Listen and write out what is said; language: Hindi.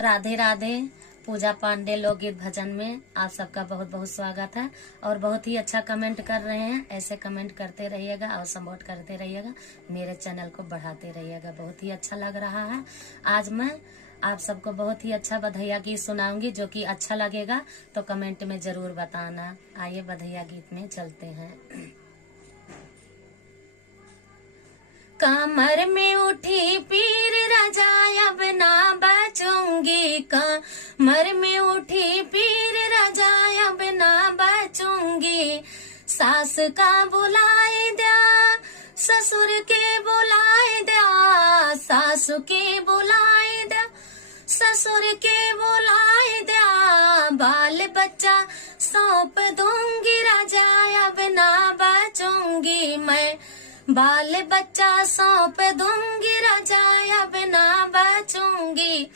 राधे राधे। पूजा पांडे लोकगीत भजन में आप सबका बहुत बहुत स्वागत है और बहुत ही अच्छा कमेंट कर रहे हैं। ऐसे कमेंट करते रहिएगा और सपोर्ट करते रहिएगा, मेरे चैनल को बढ़ाते रहिएगा। बहुत ही अच्छा लग रहा है। आज मैं आप सबको बहुत ही अच्छा बधैया गीत सुनाऊंगी, जो कि अच्छा लगेगा तो कमेंट में जरूर बताना। आइए बधैया गीत में चलते हैं। कमर में उठी पीर राजा अब ना बचूंगी, कमर में उठी पीर राजा अब ना बचूंगी। सास का बुलाए दिया, ससुर के बुलाए दिया, सासु के बुलाए दिया, ससुर के बुलाए दिया। बाल बच्चा सौंप दूंगी राजा अब ना बचूंगी मैं, बाल बच्चा सौंप दूंगी राजा अब ना बचूंगी।